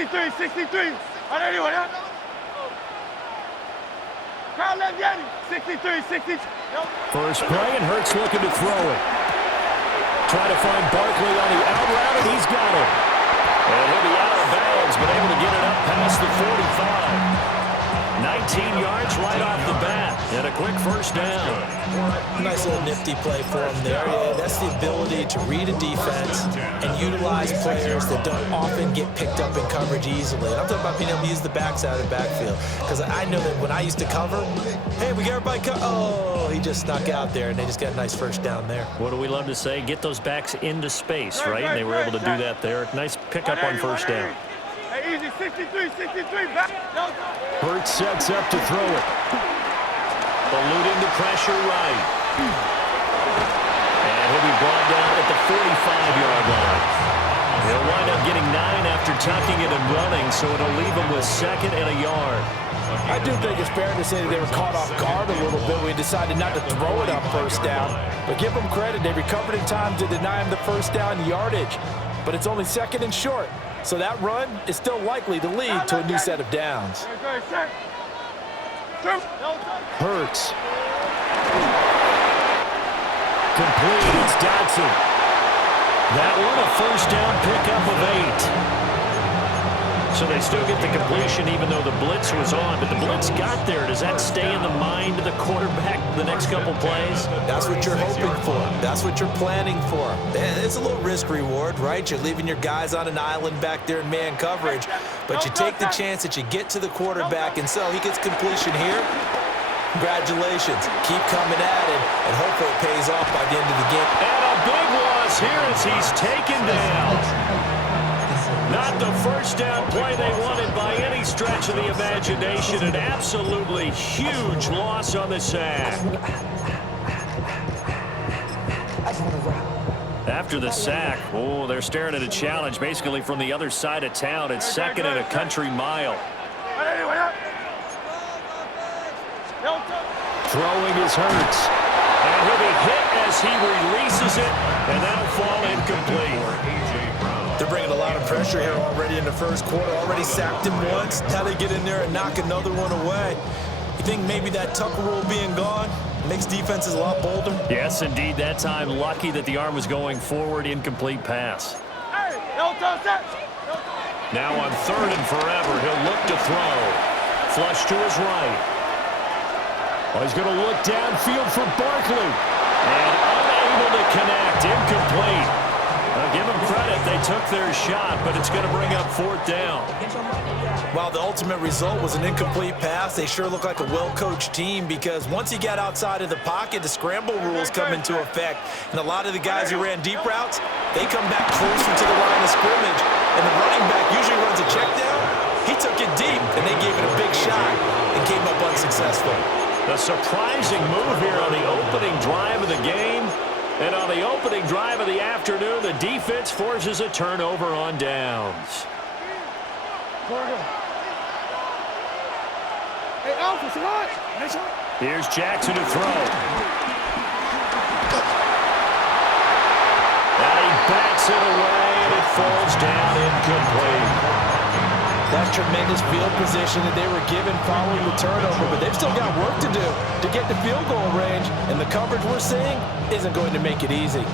63, 63. On anyone else? Crowd left Yeti. 63, 63. First play, and Hurts looking to throw it. Trying to find Barkley on the out route, and he's got it. And he'll be out of bounds, but able to get it up past the 45. 19 yards right off the bat, and a quick first down. Nice little nifty play for him there. Yeah, that's the ability to read a defense and utilize players that don't often get picked up in coverage easily. And I'm talking about being able to use the backside of the backfield. Because I know that when I used to cover, hey, we got everybody oh, he just snuck out there, and they just got a nice first down there. What do we love to say? Get those backs into space, right? And they were able to do that there. Nice pickup on first down. Hey, easy, 63, 63, back. Hurts sets up to throw it. Eluding the pressure right. And he'll be brought down at the 45-yard line. He'll wind up getting 9 after tucking it and running, so it'll leave him with 2nd and a yard. I do think it's fair to say that they were caught off guard a little bit. We decided not to throw it on first down. But give them credit. They recovered in time to deny him the first down yardage. But it's only 2nd and short. So that run is still likely to lead to a new set of downs. Hurts. Complete. It's Dotson. That one a first down pickup of 8. So they still get the completion even though the blitz was on. But the blitz got there. Does that stay in the mind of the quarterback the next couple plays? That's what you're hoping for. That's what you're planning for. It's a little risk reward, right? You're leaving your guys on an island back there in man coverage. But you take the chance that you get to the quarterback, and so he gets completion here. Congratulations. Keep coming at it, and hopefully it pays off by the end of the game. And a big loss here as he's taken down. Not the first down play they wanted by any stretch of the imagination. An absolutely huge loss on the sack. After the sack, oh, they're staring at a challenge basically from the other side of town. It's 2nd and a country mile. Throwing is Hurts. And he'll be hit as he releases it, and that'll fall incomplete. They're bringing a lot of pressure here already in the first quarter. Already sacked him once. Now they get in there and knock another one away. You think maybe that Tucker rule being gone makes defenses a lot bolder? Yes, indeed. That time, lucky that the arm was going forward. Incomplete pass. Now on 3rd and forever, he'll look to throw. Flush to his right. Oh, he's going to look downfield for Barkley. And unable to connect. Incomplete. Give them credit. They took their shot, but it's going to bring up 4th down. While the ultimate result was an incomplete pass, they sure look like a well-coached team because once he got outside of the pocket, the scramble rules come into effect. And a lot of the guys who ran deep routes, they come back closer to the line of scrimmage. And the running back usually runs a check down. He took it deep, and they gave it a big shot and came up unsuccessful. A surprising move here on the opening drive of the game. And on the opening drive of the afternoon, the defense forces a turnover on downs. Here's Jackson to throw. And he bats it away, and it falls down incomplete. That tremendous field position that they were given following the turnover, but they've still got work to do to get to field goal range, and the coverage we're seeing isn't going to make it easy.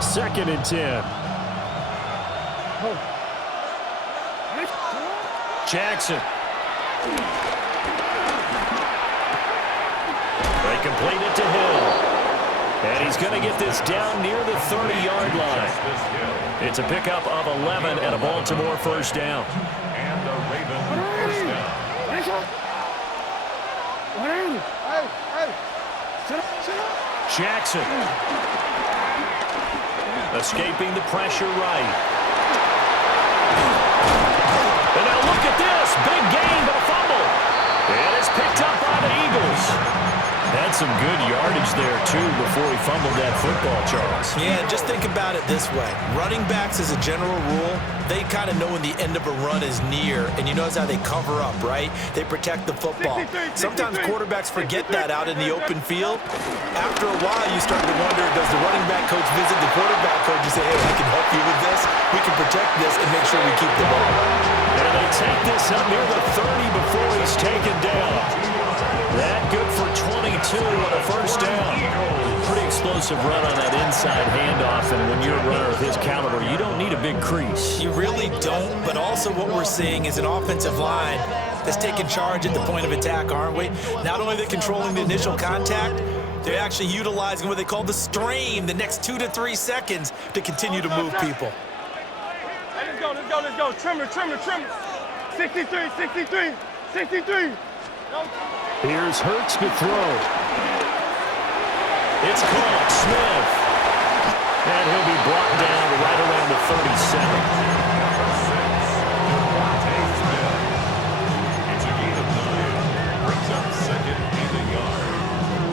2nd and 10. Jackson. They complete it to Hill. And he's going to get this down near the 30-yard line. It's a pickup of 11 and a Baltimore first down. And the Ravens first down. Jackson. Escaping the pressure right. And now look at this. Big gain, but a fumble. And it's picked up by the Eagles. Had some good yardage there, too, before he fumbled that football, Charles. Yeah, just think about it this way. Running backs, as a general rule, they kind of know when the end of a run is near, and you notice how they cover up, right? They protect the football. Sometimes quarterbacks forget that out in the open field. After a while, you start to wonder, does the running back coach visit the quarterback coach and say, hey, I can help you with this? We protect this and make sure we keep the ball. And they take this up near the 30 before he's taken down. That good for 22 on a first down. Pretty explosive run on that inside handoff, and when you're a runner of his caliber, you don't need a big crease. You really don't, but also what we're seeing is an offensive line that's taking charge at the point of attack, aren't we? Not only are they controlling the initial contact, they're actually utilizing what they call the strain, the next 2 to 3 seconds, to continue to move people. Hey, let's go. Trimmer. 63. Here's Hurts to throw. It's caught, Smith. And he'll be brought down right around the 37. It's a gain of 9. Brings up second and a yard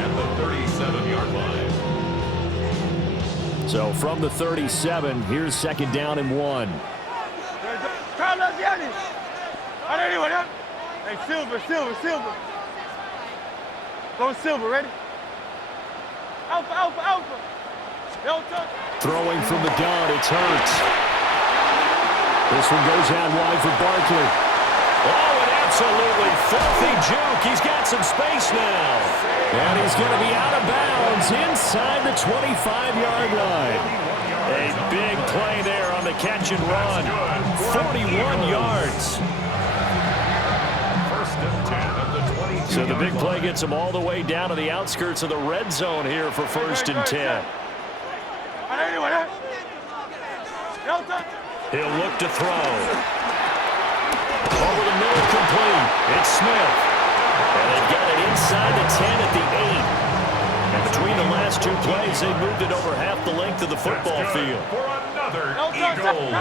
at the 37-yard line. So from the 37, here's second down and 1. Hey, Silver. Go Silver, ready? Alpha. Don't touch. Throwing from the gun, it's Hurts. This one goes out wide for Barkley. Oh, an absolutely filthy juke. He's got some space now. And he's going to be out of bounds inside the 25-yard line. A big play there on the catch and run. 41 yards. First and 10 at the 22. So the big play gets him all the way down to the outskirts of the red zone here for first and 10. He'll look to throw. Over the middle, complete. It's Smith. And they've got it inside the 10 at the 8. And between the last two plays, they moved it over half the length of the football field. For another Eagles.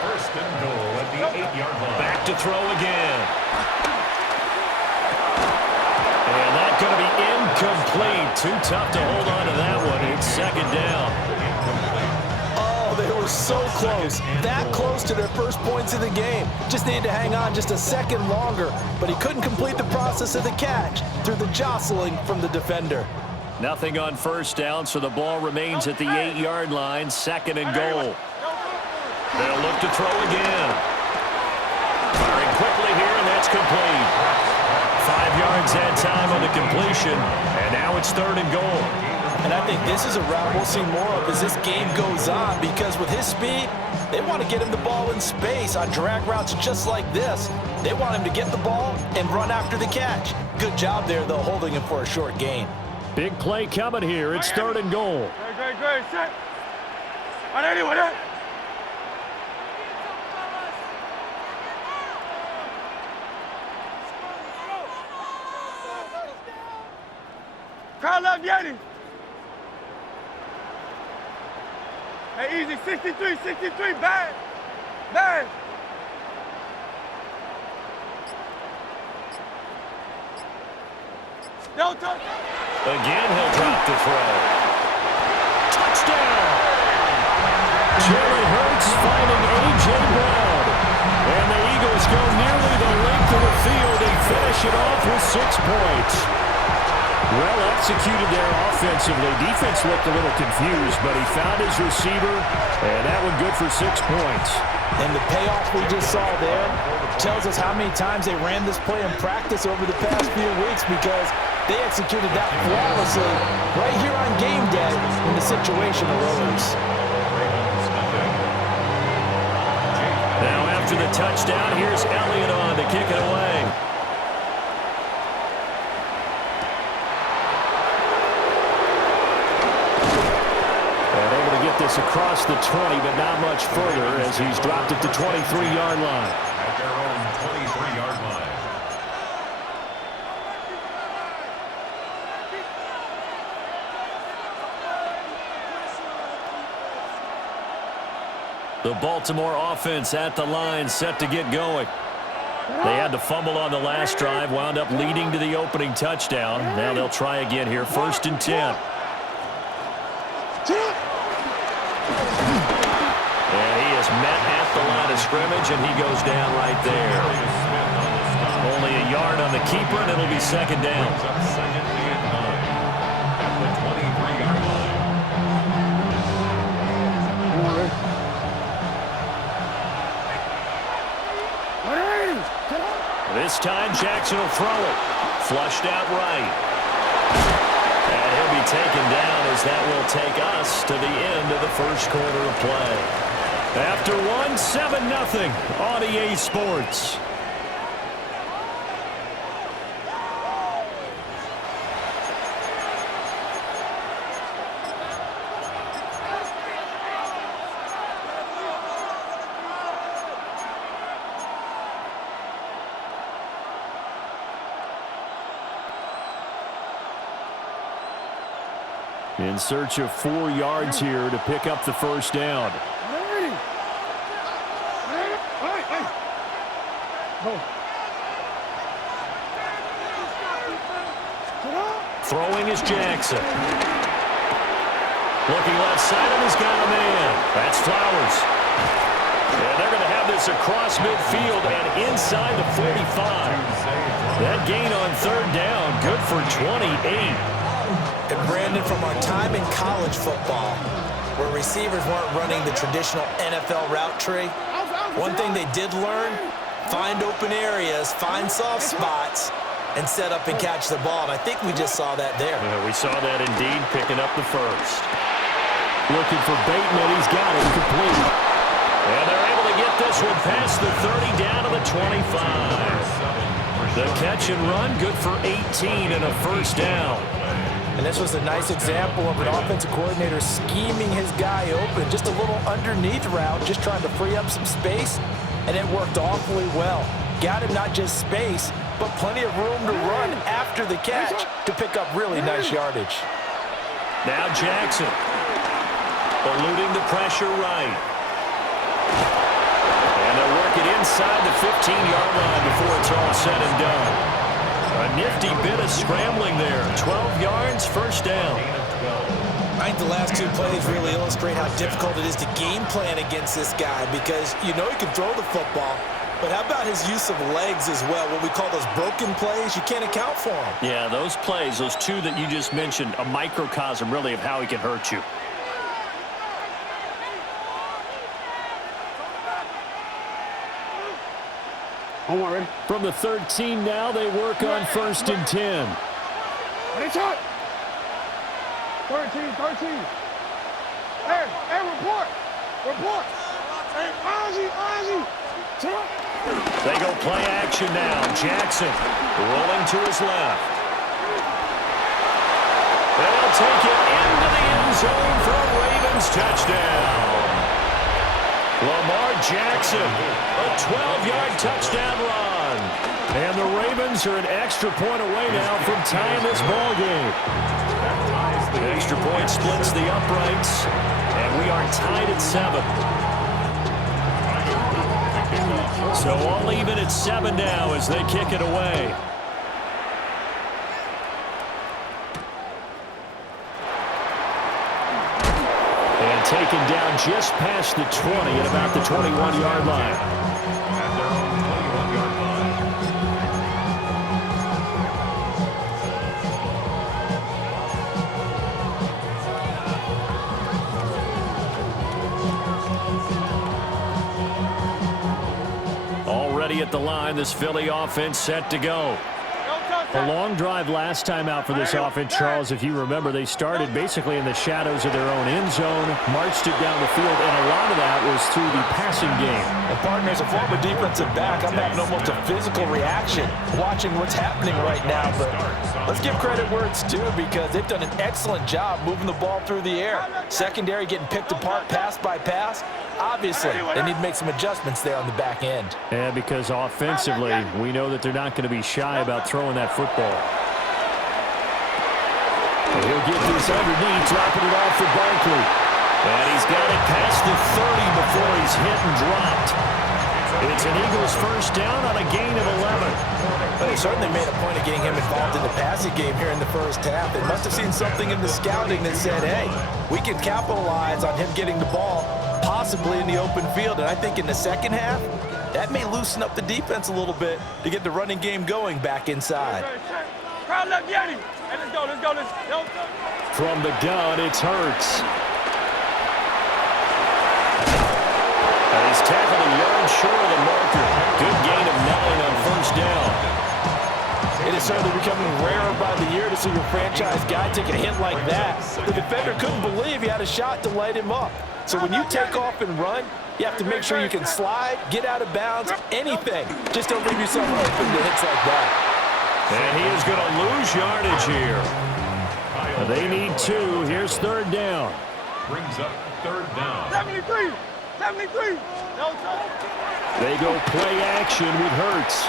First and goal at the 8-yard line. Back to throw again. And that's going to be incomplete. Too tough to hold on to that one. It's second down. Oh, they were so close. That close to their first points of the game. Just needed to hang on just a second longer, but he couldn't complete the process of the catch through the jostling from the defender. Nothing on first down, so the ball remains at the 8-yard line. Second and goal. They'll look to throw again. Firing quickly here, and that's complete. 5 yards that time on the completion, and now it's third and goal. And I think this is a route we'll see more of as this game goes on, because with his speed, they want to get him the ball in space on drag routes just like this. They want him to get the ball and run after the catch. Good job there, though, holding him for a short gain. Big play coming here. It's third and goal. Great. Set. Ready. Crowd left, Yeti. Hey, easy. 63. Bang. Don't touch. Again, he'll drop to throw. Touchdown! Jalen Hurts finding A.J. Brown. And the Eagles go nearly the length of the field and finish it off with 6 points. Well executed there offensively. Defense looked a little confused, but he found his receiver, and that one good for 6 points. And the payoff we just saw there tells us how many times they ran this play in practice over the past few weeks, because they executed that flawlessly right here on game day when the situation arose. Now after the touchdown, here's Elliott on to kick it away. And able to get this across the 20, but not much further as he's dropped at the 23-yard line. At their own 23-yard line. The Baltimore offense at the line, set to get going. They had to fumble on the last drive, wound up leading to the opening touchdown. Now they'll try again here, first and 10. And he is met at the line of scrimmage, and he goes down right there. Only a yard on the keeper, and it'll be second down. Second and 9 at the 23-yard line. This time Jackson will throw it. Flushed out right. And he'll be taken down as that will take us to the end of the first quarter of play. After one, 7-0 on EA Sports. In search of 4 yards here to pick up the first down. Throwing is Jackson. Looking left side, and he's got a man. That's Flowers. And they're going to have this across midfield and inside the 45. That gain on third down, good for 28. And Brandon, from our time in college football, where receivers weren't running the traditional NFL route tree, one thing they did learn, find open areas, find soft spots, and set up and catch the ball. And I think we just saw that there. We saw that indeed, picking up the first. Looking for Bateman, he's got it complete. And they're able to get this one past the 30 down to the 25. The catch and run, good for 18 and a first down. And this was a nice example of an offensive coordinator scheming his guy open. Just a little underneath route, just trying to free up some space, and it worked awfully well. Got him not just space, but plenty of room to run after the catch to pick up really nice yardage. Now Jackson, eluding the pressure right. And they'll work it inside the 15-yard line before it's all said and done. A nifty bit of scrambling there. 12 yards, first down. I think the last 2 plays really illustrate how difficult it is to game plan against this guy, because you know he can throw the football, but how about his use of legs as well? What we call those broken plays, you can't account for them. Yeah, those plays, those 2 that you just mentioned, a microcosm really of how he can hurt you. From the 13 now, they work on 1st and 10. Ready, shot. 13. Hey, report. Hey, Ozzie. Shot. They go play action now. Jackson rolling to his left. They'll take it into the end zone for a Ravens touchdown. Lamar Jackson, a 12-yard touchdown run. And the Ravens are an extra point away now from tying this ball game. The extra point splits the uprights, and we are tied at 7. So all even at 7 now as they kick it away. And taken down just past the 20 at about the 21-yard line. At their own 21-yard line. Already at the line, this Philly offense set to go. A long drive last time out for this offense, Charles. If you remember, they started basically in the shadows of their own end zone, marched it down the field, and a lot of that was through the passing game. And partner, as a former defensive back, I'm having almost a physical reaction watching what's happening right now. But let's give credit where it's due, because they've done an excellent job moving the ball through the air. Secondary getting picked apart pass by pass. Obviously, they need to make some adjustments there on the back end. Yeah, because offensively, we know that they're not going to be shy about throwing that football. And he'll get this underneath, dropping it off for Barkley. And he's got it past the 30 before he's hit and dropped. It's an Eagles first down on a gain of 11. Well, they certainly made a point of getting him involved in the passing game here in the first half. They must have seen something in the scouting that said, hey, we can capitalize on him getting the ball possibly in the open field. And I think in the second half, that may loosen up the defense a little bit to get the running game going back inside. Crowd left Yeti. Hey, let's go. From the gun, it's Hurts. And he's tackled a yard short of the marker. Good gain of 9 on first down. It is certainly becoming rarer by the year to see your franchise guy take a hit like that. The defender couldn't believe he had a shot to light him up. So when you take off and run, you have to make sure you can slide, get out of bounds, anything. Just don't leave yourself open to hits like that. And he is going to lose yardage here. They need 2. Here's third down. Brings up third down. 73. 73. No touch. They go play action with Hurts.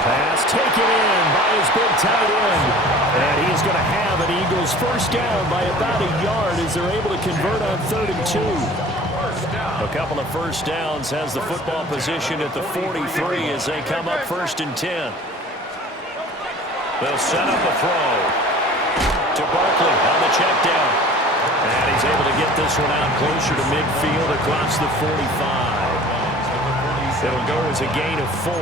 Pass taken in by his big tight end. And he's going to have an Eagles first down by about a yard as they're able to convert on 3rd and 2. A couple of first downs has the football position at the 43 as they come up 1st and 10. They'll set up a throw to Barkley on the check down. And he's able to get this one out closer to midfield across the 45. It'll go as a gain of 4,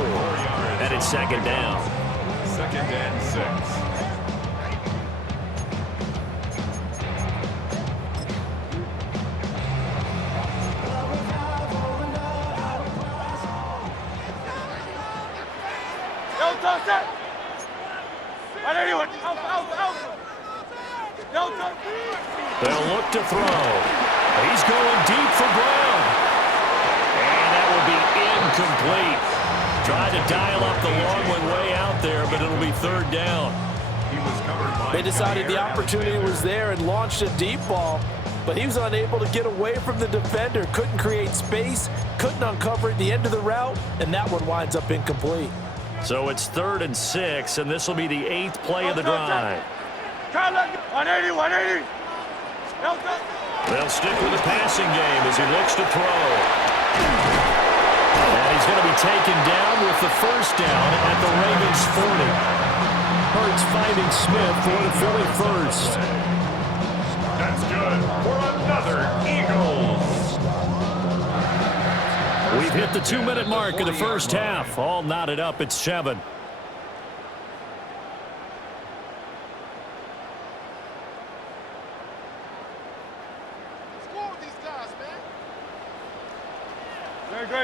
and it's 2nd down. 2nd and 6. No touch that. I know you want out. No touch. They'll look to throw. He's going deep for Brown. And that will be incomplete. Tried to dial up the long one way out there, but it'll be 3rd down. He was covered by They decided the opportunity was there and launched a deep ball, but he was unable to get away from the defender, couldn't create space, couldn't uncover at the end of the route, and that one winds up incomplete. So it's 3rd and 6, and this will be the 8th play of the drive. 180, 180. No touch. They'll stick with the passing game as he looks to throw. And he's going to be taken down with the first down at the Ravens 40. Hurts finding Smith for the Philly first. That's good for another Eagles. We've hit the 2-minute mark of the first half. All knotted up at 7.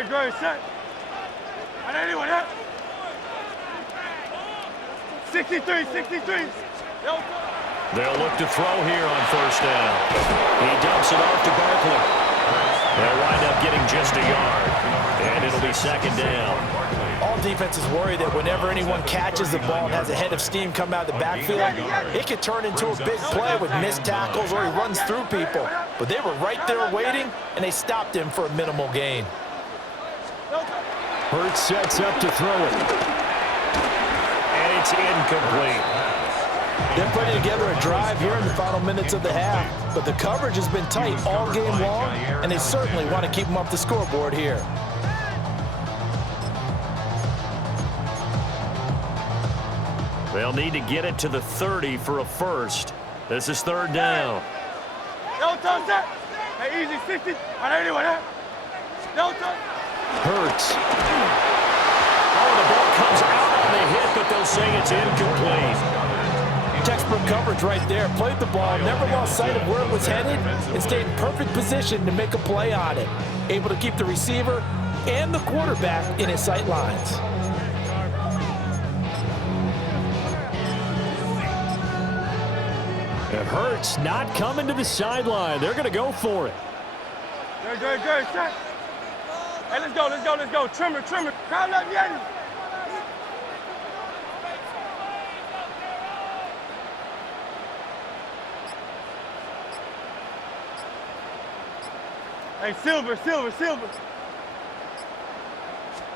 Great, set. 180, 180. 63. No touch. They'll look to throw here on first down. He dumps it off to Barkley. They'll wind up getting just a yard. And it'll be 2nd down. All defenses worry that whenever anyone catches the ball and has a head of steam come out of the backfield, it could turn into a big play with missed tackles or he runs through people. But they were right there waiting, and they stopped him for a minimal gain. Hurts sets up to throw it. And it's incomplete. They're putting together a drive here in the final minutes of the half, but the coverage has been tight all game long, and they certainly want to keep them up the scoreboard here. They'll need to get it to the 30 for a first. This is 3rd down. No touch that. Hey, easy, 60. 180, 180. No touch. Hurts. Oh, the ball comes out on the hit, but they'll say it's incomplete. Textbook coverage right there. Played the ball, never lost sight of where it was headed, and stayed in perfect position to make a play on it. Able to keep the receiver and the quarterback in his sight lines. And Hurts not coming to the sideline. They're going to go for it. Good, set. Hey, let's go. Trimmer. Crowd up, Yeti. Hey, Silver.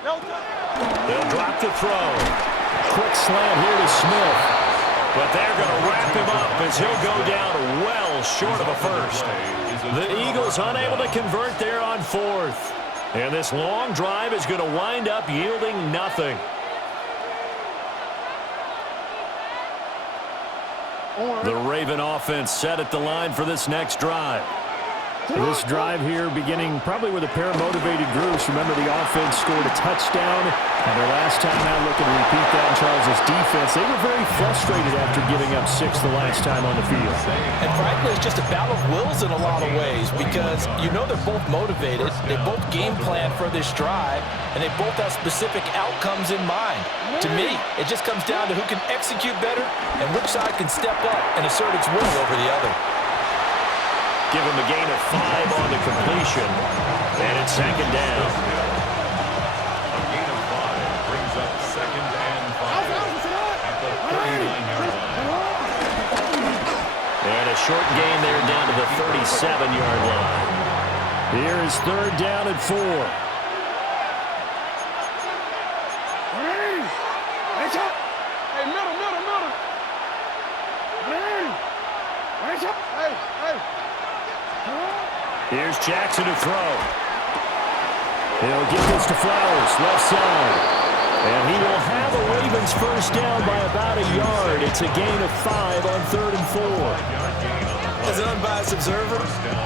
No touch. They'll drop the throw. Quick slant here to Smith. But they're going to wrap him up as he'll go down well short of a first. The Eagles unable to convert there on 4th. And this long drive is going to wind up yielding nothing. The Raven offense set at the line for this next drive. This drive here beginning probably with a pair of motivated groups. Remember, the offense scored a touchdown, and their last time out looking to repeat that in Charles' defense. They were very frustrated after giving up 6 the last time on the field. And frankly, it's just a battle of wills in a lot of ways because you know they're both motivated, they both game plan for this drive, and they both have specific outcomes in mind. To me, it just comes down to who can execute better and which side can step up and assert its will over the other. Give him a gain of 5 on the completion, and it's second down. A gain of 5 brings up 2nd and 5 at the 39-yard line. And a short gain there down to the 37-yard line. Here is 3rd down and 4. Hey, middle. Hey. Here's Jackson to throw. He'll get this to Flowers, left side. And he will have a Ravens first down by about a yard. It's a gain of 5 on 3rd and 4. As an unbiased observer,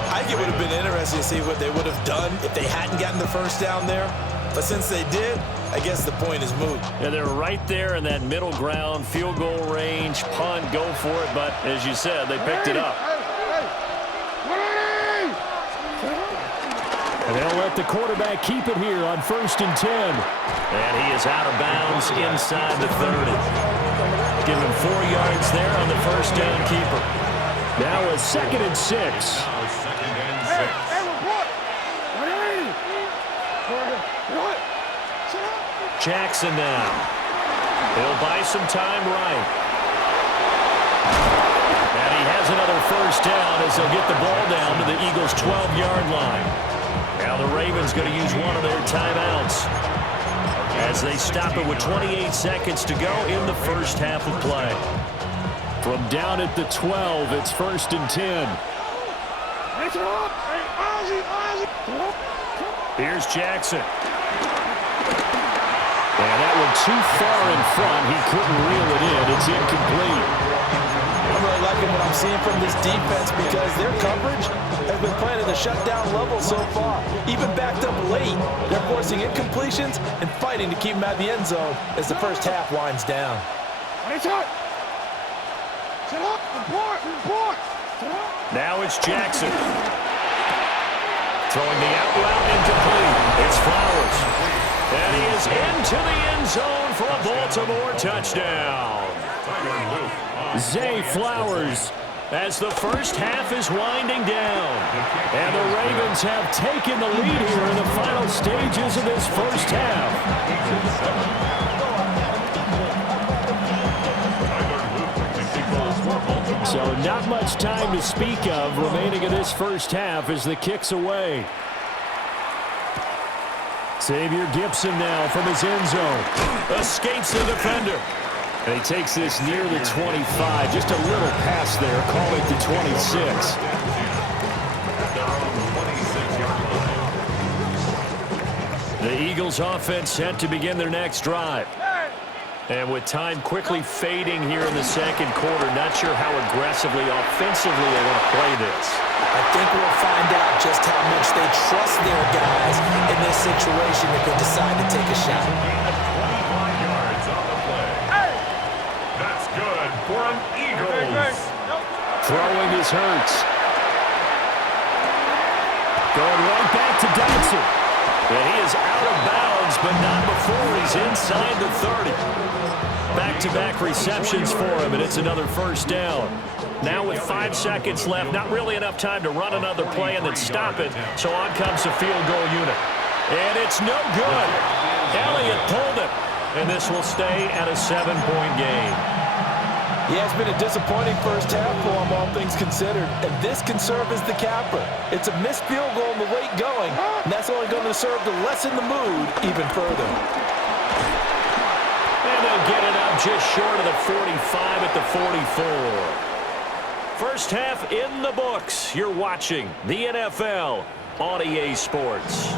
I think it would have been interesting to see what they would have done if they hadn't gotten the first down there. But since they did, I guess the point is moot. Yeah, they're right there in that middle ground, field goal range, punt, go for it. But as you said, they picked it up. And they'll let the quarterback keep it here on 1st and 10. And he is out of bounds inside the 30. Give him 4 yards there on the first down keeper. Now a 2nd and 6. Now 2nd and 6. Jackson now. He'll buy some time right. And he has another first down as they'll get the ball down to the Eagles' 12-yard line. Now the Ravens going to use one of their timeouts as they stop it with 28 seconds to go in the first half of play. From down at the 12, it's 1st and 10. Here's Jackson. And that one too far in front. He couldn't reel it in. It's incomplete. I'm really liking what I'm seeing from this defense because their coverage has been playing at the shutdown level so far. Even backed up late, they're forcing incompletions and fighting to keep them out of the end zone as the first half winds down. Now it's Jackson. Throwing the out route incomplete. It's Flowers. And he is into the end zone for a Baltimore touchdown. Zay Flowers as the first half is winding down. And the Ravens have taken the lead here in the final stages of this first half. So not much time to speak of remaining in this first half as the kick's away. Xavier Gipson now from his end zone. Escapes the defender. And he takes this near the 25. Just a little pass there. Call it the 26. The Eagles offense set to begin their next drive. And with time quickly fading here in the second quarter, not sure how aggressively, offensively they want to play this. I think we'll find out just how much they trust their guys in this situation if they decide to take a shot. 25 yards on the play. That's good for an Eagles. Throwing is Hurts. Going right back to Dodson. And he is out of bounds, but not before he's inside the 30. Back-to-back receptions for him, and it's another first down. Now with 5 seconds left, not really enough time to run another play and then stop it, so on comes the field goal unit. And it's no good. Elliott pulled it, and this will stay at a 7-point game. Yeah, it's been a disappointing first half for him, all things considered. And this can serve as the capper. It's a missed field goal in the late going, and that's only going to serve to lessen the mood even further. And they'll get it up just short of the 45 at the 44. First half in the books. You're watching the NFL on EA Sports.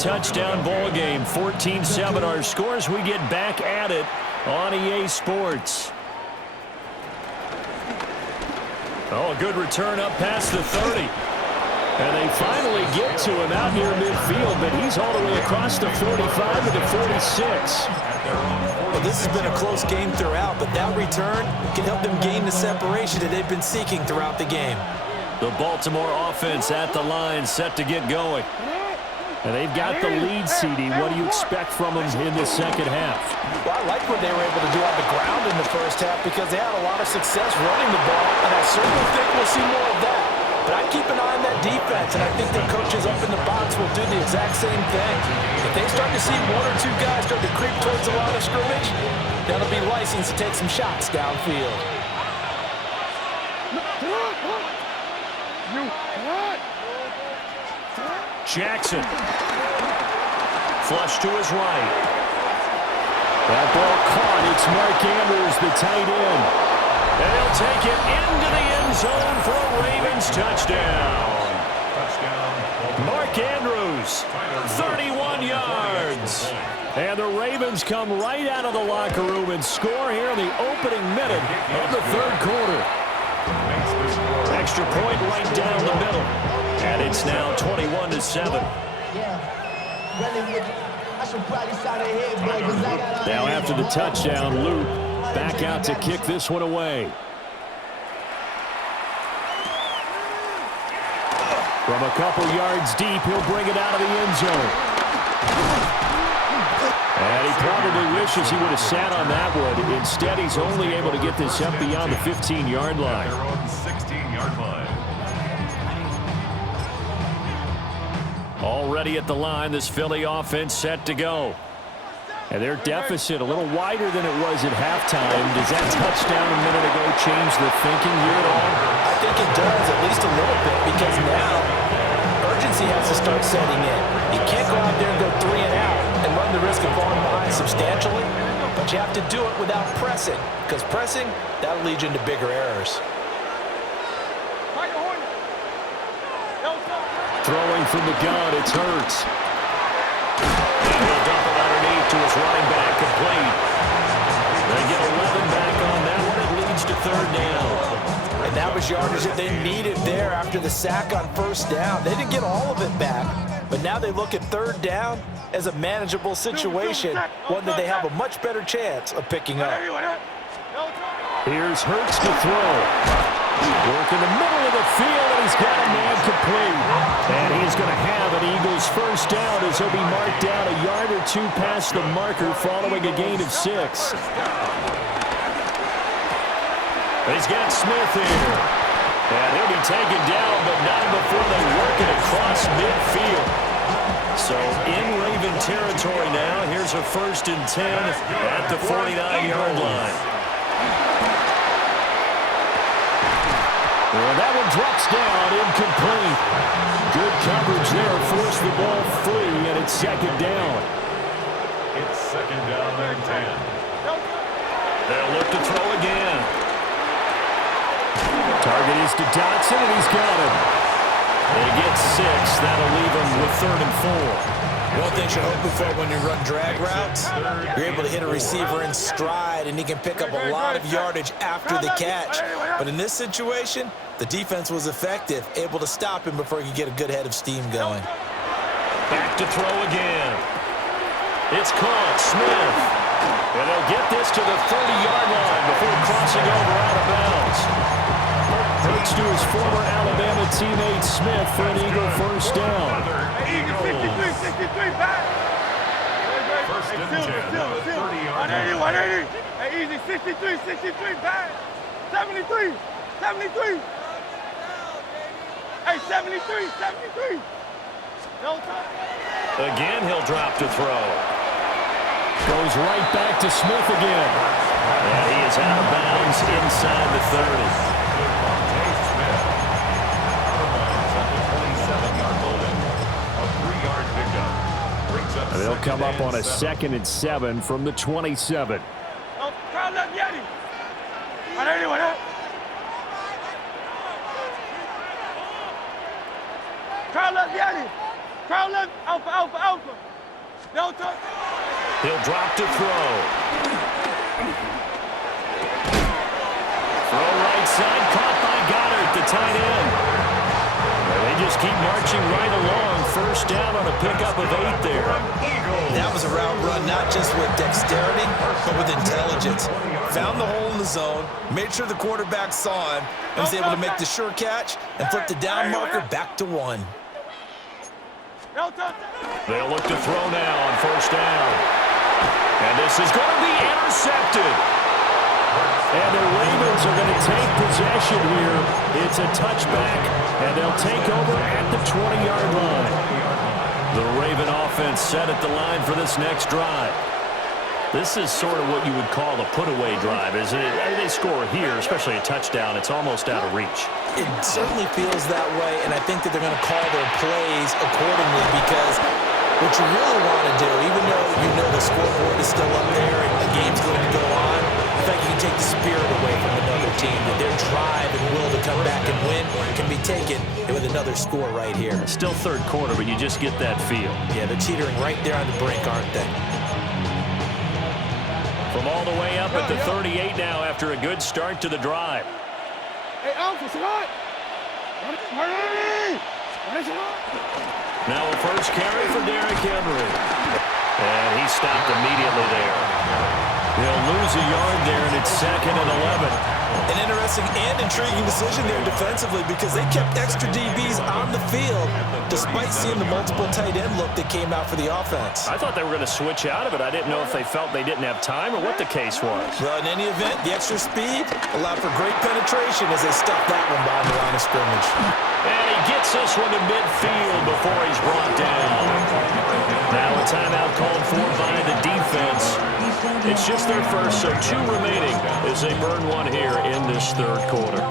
three-touchdown ball game. 14-7 our scores. We get back at it on EA Sports. Oh, a good return up past the 30. And they finally get to him out near midfield, but he's all the way across the 45 to the 46. Well, this has been a close game throughout, but that return can help them gain the separation that they've been seeking throughout the game. The Baltimore offense at the line, set to get going. And they've got the lead, CD. What do you expect from them in the second half? Well, I like what they were able to do on the ground in the first half because they had a lot of success running the ball, and I certainly think we'll see more of that. But I keep an eye on that defense, and I think their coaches up in the box will do the exact same thing. If they start to see one or two guys start to creep towards the line of scrimmage, that'll be license to take some shots downfield. Jackson. Flush to his right. That ball caught. It's Mark Andrews, the tight end. And he'll take it into the end zone for a Ravens touchdown. Mark Andrews, 31 yards. And the Ravens come right out of the locker room and score here in the opening minute of the third quarter. Extra point right down the middle. And it's now 21-7. Now after the touchdown, Luke back out to kick this one away. From a couple yards deep, he'll bring it out of the end zone. And he probably wishes he would have sat on that one. Instead, he's only able to get this up beyond the 15-yard line. Their own 16-yard line. Already at the line, this Philly offense set to go. And their deficit a little wider than it was at halftime. Does that touchdown a minute ago change the thinking here at all? I think it does, at least a little bit, because now urgency has to start setting in. You can't go out there and go 3 and out and run the risk of falling behind substantially, but you have to do it without pressing, because pressing, that'll lead you into bigger errors. Throwing from the gun, it's Hurts. And he'll dump it underneath to his running back, complete. They get 11 back on that one. It leads to third down. And that was yardage that they needed there after the sack on first down. They didn't get all of it back, but now they look at third down as a manageable situation, one that they have a much better chance of picking up. Here's Hurts to throw. Work in the middle of the field, and he's got a man complete. And he's going to have an Eagles first down as he'll be marked down a yard or two past the marker following a gain of 6. He's got Smith here. And he'll be taken down, but not before they work it across midfield. So in Raven territory now, here's a 1st and 10 at the 49-yard line. Well, that one drops down, incomplete. Good coverage there, forced the ball free, and it's second down. It's second down and 10. They'll look to throw again. Target is to Dotson, and he's got him. They get 6. That'll leave him with 3rd and 4. One thing you're hoping for when you run drag routes, you're able to hit a receiver in stride, and he can pick up a lot of yardage after the catch. But in this situation, the defense was effective, able to stop him before he could get a good head of steam going. Back to throw again. It's caught, Smith. And they'll get this to the 30-yard line before crossing over out of bounds. Hurts to his former Alabama teammate Smith for an Eagle first down. 63, back. First and 10 at the 30-yard 180, line. 180. Hey, easy, 63, back. 73. Hey, 73. No time. Again, he'll drop to throw. Goes right back to Smith again. And he is out of bounds inside the 30. They'll come up on a 2nd and 7 from the 27. Oh, crowd left Yeti. 180. Crowd left Yeti. Crowd left. Alpha, alpha, alpha. No touch. He'll drop to throw. Throw right side, caught by Goddard, the tight end. And they just keep marching right along. First down on a pickup of 8 there. That was a route run, not just with dexterity, but with intelligence. Found the hole in the zone, made sure the quarterback saw him, and was able to make the sure catch and flip the down marker back to 1. No touch. They'll look to throw now on first down. And this is going to be intercepted. And the Ravens are going to take possession here. It's a touchback, and they'll take over at the 20-yard line. The Raven offense set at the line for this next drive. This is sort of what you would call a put-away drive, isn't it? I mean, they score here, especially a touchdown. It's almost out of reach. It certainly feels that way, and I think that they're going to call their plays accordingly because what you really want to do, even though you know the scoreboard is still up there and the game's going to go on, in fact, you can take the spirit away from another team, that their drive and will to come back and win can be taken with another score right here. Still third quarter, but you just get that feel. Yeah, they're teetering right there on the brink, aren't they? From all the way up at the 38 now after a good start to the drive. Hey, Alpha, sit on. Hurry! Now a first carry for Derrick Henry. And he stopped immediately there. He'll lose a yard there, and it's 2nd and 11. An interesting and intriguing decision there defensively because they kept extra DBs on the field despite seeing the multiple tight end look that came out for the offense. I thought they were going to switch out of it. I didn't know if they felt they didn't have time or what the case was. Well, in any event, the extra speed allowed for great penetration as they stuffed that one behind the line of scrimmage. And he gets this one to midfield before he's brought down. Now a timeout called for by the defense. It's just their first, so 2 remaining as they burn one here in this third quarter.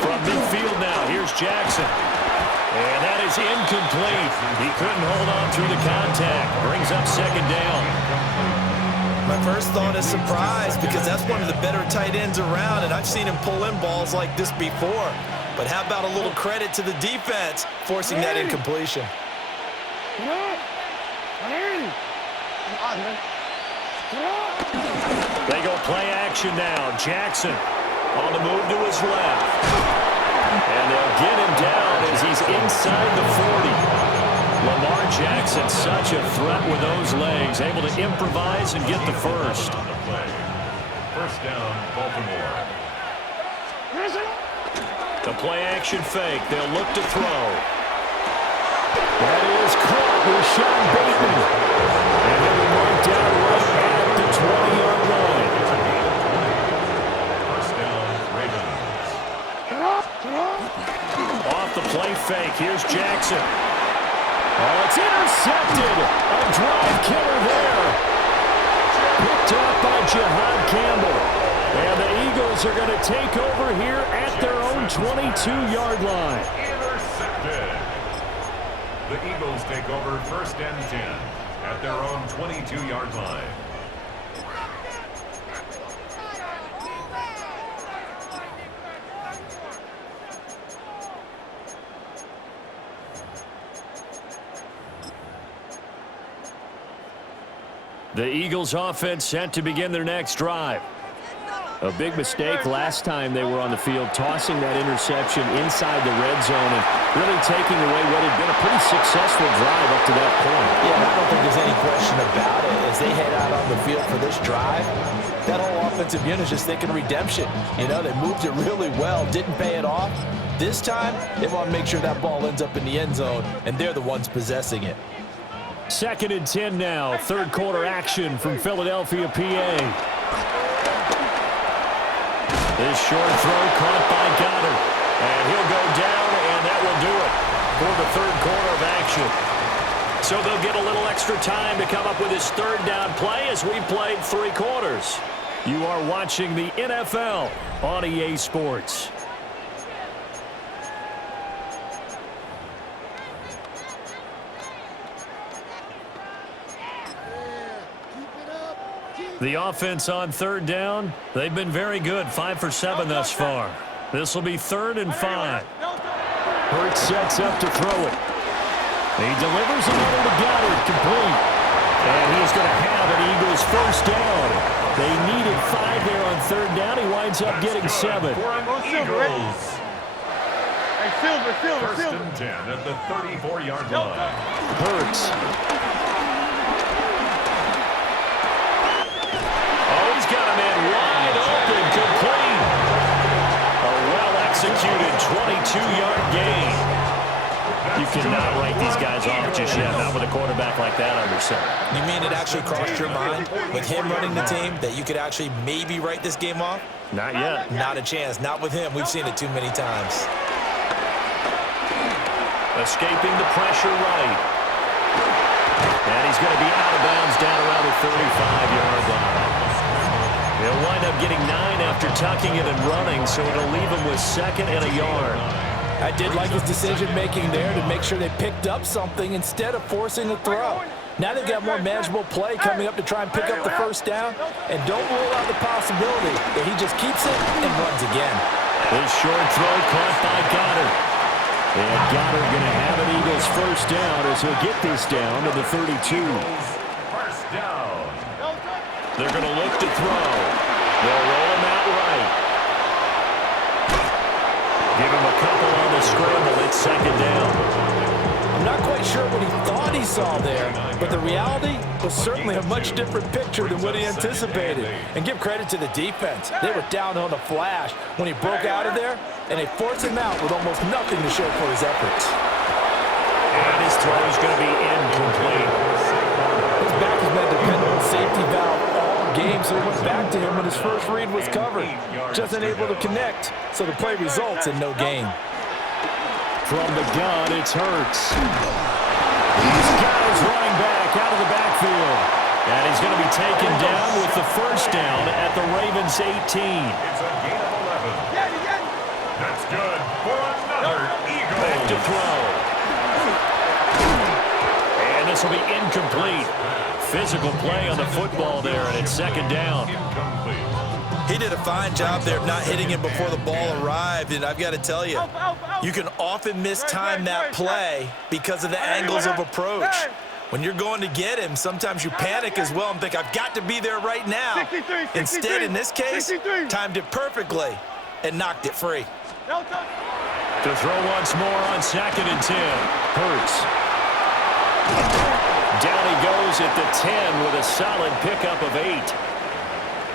From midfield now, here's Jackson. And that is incomplete. He couldn't hold on through the contact. Brings up 2nd down. My first thought is surprise because that's one of the better tight ends around, and I've seen him pull in balls like this before. But how about a little credit to the defense forcing that incompletion? They go play action now. Jackson on the move to his left. And they'll get him down as he's inside the 40. Lamar Jackson, such a threat with those legs, able to improvise and get the first. On the play. First down, Baltimore. The play action fake. They'll look to throw. That is caught with Sean Bateman. And he'll be marked down right at the 20-yard line. First down, Ravens. Off the play fake. Here's Jackson. Oh, it's intercepted. A drive killer there. Picked up by Jihad Campbell. And the Eagles are going to take over here at their own 22-yard line. Intercepted. The Eagles take over 1st and 10 at their own 22-yard line. The Eagles offense set to begin their next drive. A big mistake last time they were on the field, tossing that interception inside the red zone and really taking away what had been a pretty successful drive up to that point. Yeah, I don't think there's any question about it. As they head out on the field for this drive, that whole offensive unit is just thinking redemption. You know, they moved it really well, didn't pay it off. This time, they want to make sure that ball ends up in the end zone, and they're the ones possessing it. 2nd and 10 now. Third quarter action from Philadelphia, PA. This short throw caught by Goddard. And he'll go down, and that will do it for the third quarter of action. So they'll get a little extra time to come up with his third down play as we played 3 quarters. You are watching the NFL on EA Sports. The offense on third down, they've been very good, 5 for 7 thus far. This will be 3rd and 5. Hurts sets up to throw it. He delivers another to Goddard, complete. And he's going to have an Eagles first down. They needed 5 there on third down. He winds up getting 7. Eagles. Hey, Silver. First and 10 at the 34-yard line. Hurts. Oh, he's got a man wide open, complete. A well-executed 22-yard gain. You cannot write these guys off just yet, not with a quarterback like that under center. You mean it actually crossed your mind with him running the team that you could actually maybe write this game off? Not yet. Not a chance. Not with him. We've seen it too many times. Escaping the pressure right. And he's going to be out of bounds down around the 35-yard line. He'll wind up getting 9 after tucking it and running, so it'll leave him with 2nd and a yard. I did like his decision-making there to make sure they picked up something instead of forcing a throw. Now they've got more manageable play coming up to try and pick up the first down, and don't rule out the possibility that he just keeps it and runs again. This short throw caught by Goddard. And Goddard going to have an Eagles first down as he'll get this down to the 32. First down. They're going to look to throw. They'll roll him out right. Give him a couple on the scramble. It's 2nd down. I'm not quite sure what he thought he saw there, but the reality was certainly a much different picture than what he anticipated. And give credit to the defense. They were down on the flash when he broke out of there, and they forced him out with almost nothing to show for his efforts. And his throw is going to be incomplete. His back has been a dependable safety valve all game, so he went back to him when his first read was covered. Just unable to connect, so the play results in no gain. From the gun, it's Hurts. He's got his running back out of the backfield. And he's going to be taken down with the first down at the Ravens' 18. It's a gain of 11. That's good for another Eagle. Back to throw. And this will be incomplete. Physical play on the football there, and it's 2nd down. Incomplete. He did a fine job there of not hitting him before the ball arrived, and I've got to tell you, you can often mistime that play because of the angles of approach. When you're going to get him, sometimes you panic as well and think, I've got to be there right now. Instead, in this case, timed it perfectly and knocked it free. To throw once more on 2nd and 10. Hurts. Down he goes at the 10 with a solid pickup of 8.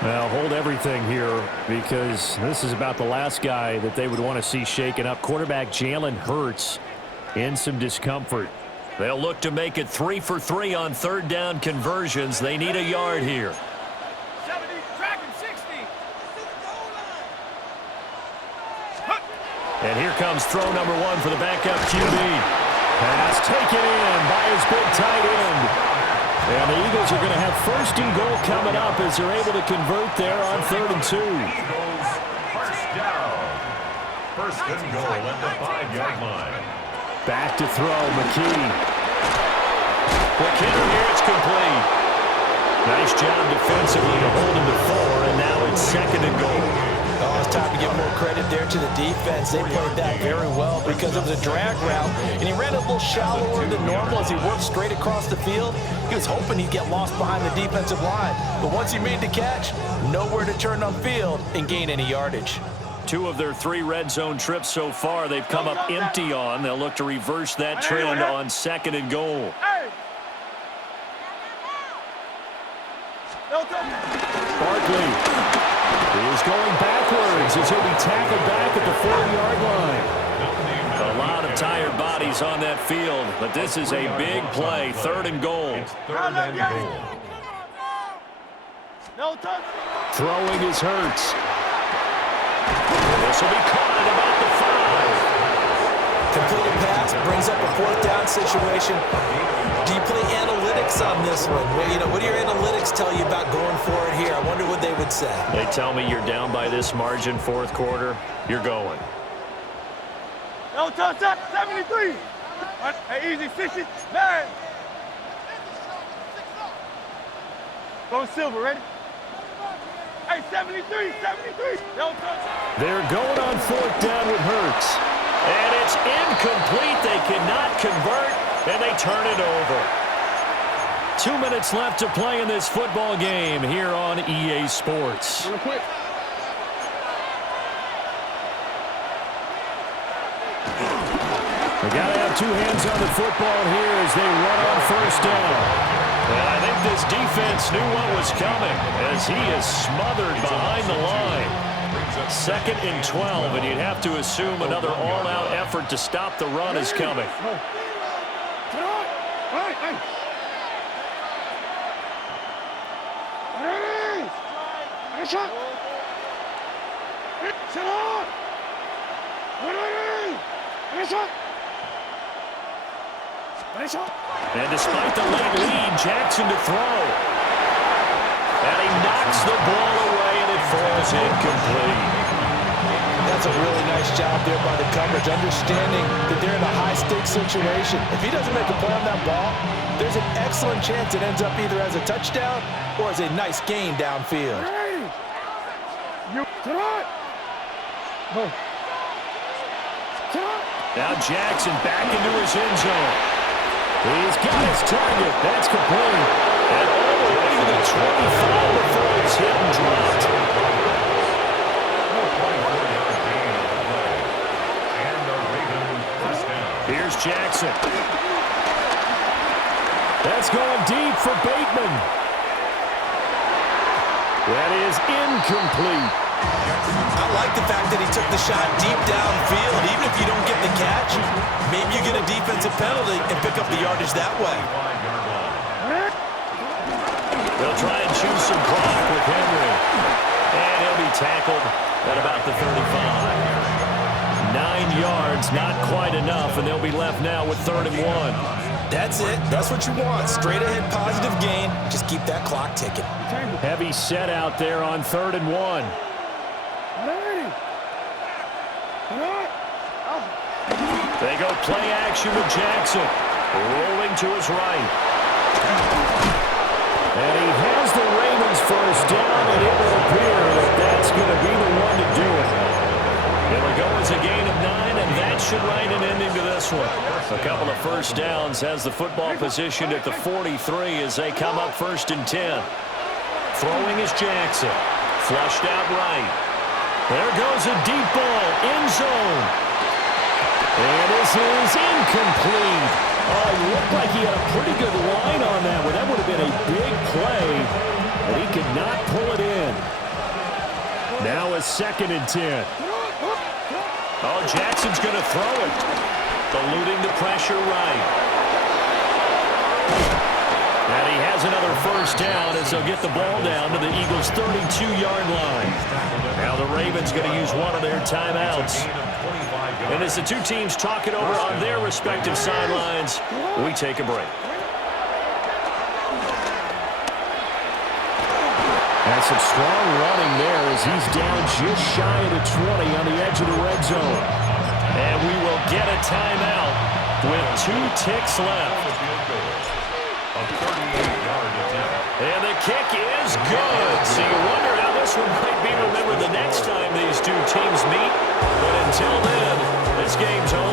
Well, hold everything here because this is about the last guy that they would want to see shaken up. Quarterback Jalen Hurts in some discomfort. They'll look to make it 3 for 3 on third down conversions. They need a yard here. 70, tracking 60. And here comes throw number 1 for the backup QB. Pass taken in by his big tight end. And the Eagles are going to have 1st and goal coming up as they're able to convert there on 3rd and 2. Eagles first down. 1st and goal at the 5-yard line. Back to throw, McKee. McKinnon here, it's complete. Nice job defensively to hold him to 4, and now it's 2nd and goal. Oh, it's time to give more credit there to the defense. They played that very well because it was a drag route, and he ran a little shallower than normal as he worked straight across the field. He was hoping he'd get lost behind the defensive line, but once he made the catch, nowhere to turn on field and gain any yardage. 2 of their 3 red zone trips so far, they've come up empty on. They'll look to reverse that trend on 2nd and goal. Barkley is going backwards as he'll be tackled back at the 40-yard line. A lot of tired bodies on that field, but this is a big play. 3rd and goal. It's 3rd and goal. Throwing is Hurts. This will be caught at about the 5. Completed pass brings up a 4th down situation. Do you play analytics on this one? Well, what do your analytics tell you about going for it here? I wonder what they would say. They tell me you're down by this margin 4th quarter. You're going. No touch up, 73. Hey, easy, 60, 9. Go Silver, ready? Hey, 73, 73. Don't touch it. They're going on fourth down with Hurts. And it's incomplete. They cannot convert, and they turn it over. 2 minutes left to play in this football game here on EA Sports. Real quick. They got to have two hands on the football here as they run on first down. And I think this defense knew what was coming as he is smothered behind the line. 2nd and 12, and you'd have to assume another all-out effort to stop the run is coming. And despite the late lead, Jackson to throw. And he knocks the ball away, and it falls incomplete. That's a really nice job there by the coverage, understanding that they're in a high-stakes situation. If he doesn't make a play on that ball, there's an excellent chance it ends up either as a touchdown or as a nice gain downfield. Now Jackson back into his end zone. He's got his target. That's complete. And all the way to the 25 before it's hit and dropped. Here's Jackson. That's going deep for Bateman. That is incomplete. I like the fact that he took the shot deep downfield. Even if you don't get the catch, maybe you get a defensive penalty and pick up the yardage that way. They'll try and choose some clock with Henry. And he'll be tackled at about the 35. 9 yards, not quite enough, and they'll be left now with 3rd and 1. That's it. That's what you want. Straight ahead positive gain. Just keep that clock ticking. Heavy set out there on 3rd and 1. They go play action with Jackson. Rolling to his right. And he has the Ravens first down, and it will appear that that's going to be the one to do it. It'll go as a gain of 9, and that should write an ending to this one. A couple of first downs has the football positioned at the 43 as they come up 1st and 10. Throwing is Jackson. Flushed out right. There goes a deep ball, end zone. And this is incomplete. Oh, it looked like he had a pretty good line on that one. That would have been a big play, but he could not pull it in. Now a 2nd and 10. Oh, Jackson's going to throw it. Eluding the pressure right. And he has another first down as they'll get the ball down to the Eagles' 32-yard line. Now the Ravens going to use one of their timeouts. And as the two teams talk it over on their respective sidelines, we take a break. And some strong running there as he's down just shy of the 20 on the edge of the red zone. And we will get a timeout with 2 ticks left. And the kick is good. So you wonder how this one might be remembered the next time these two teams meet. But until then, this game's over.